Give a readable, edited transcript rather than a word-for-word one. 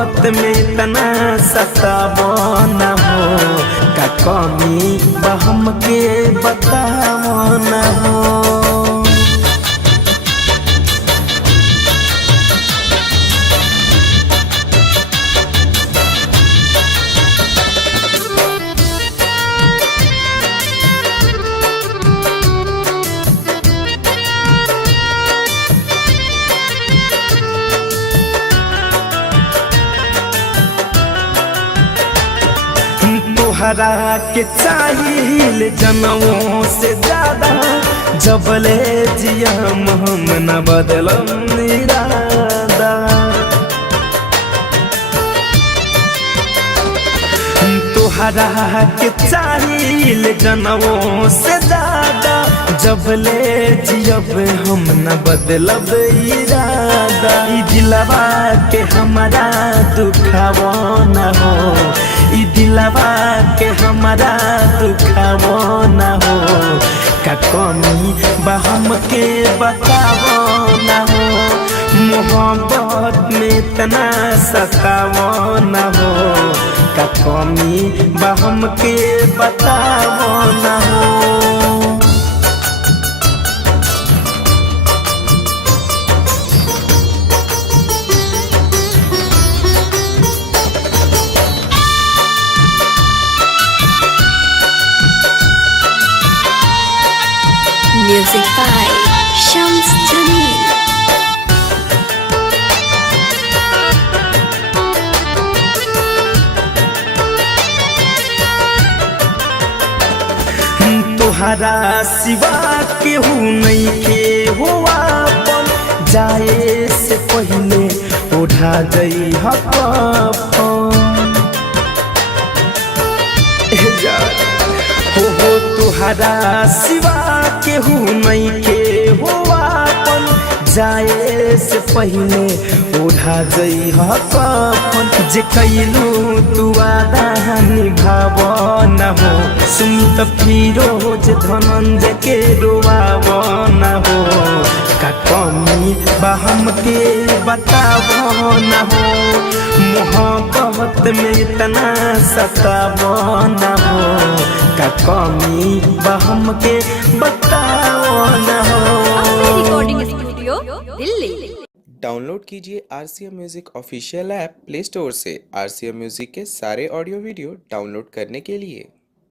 मोहब्बत में तना सतावो न हो, का कमी बा हमके बतावो न हो। तोहरा के चाहिए जनमों से ज्यादा, जबले जियम हम न बदलम इरादा। तोहरा के चाहिए जनमों से ज्यादा, जबले जियब हम न बदलब इरादा। ई दिलवा के हमारा दुखावो न हो, ई दिलवा के हमारा दुखावो न हो, का कमी बा हमके बतावो न हो। मोहब्बत में तना सतावो न हो, का कमी बा हमके बतावो न हो। Music by Shams Jamil. तोहरा सिवा केहू नहीं के हुआ, जाए से पहले उठा जई हो तोहरा सिवा केहू नहीं के हुआ, जाए से पहले उठा जई कफन। जे कैलू तू वादा निभावो न हो, सुन त फिरोज धनंजय के रोवावो न हो, का कमी बा हमके बतावो न हो। मोहब्बत में तना सतावो न हो, का कमी बा हमके बतावो न हो। Recording studio Delhi. डाउनलोड कीजिए RCM music official app play store से। RCM म्यूजिक के सारे ऑडियो वीडियो डाउनलोड करने के लिए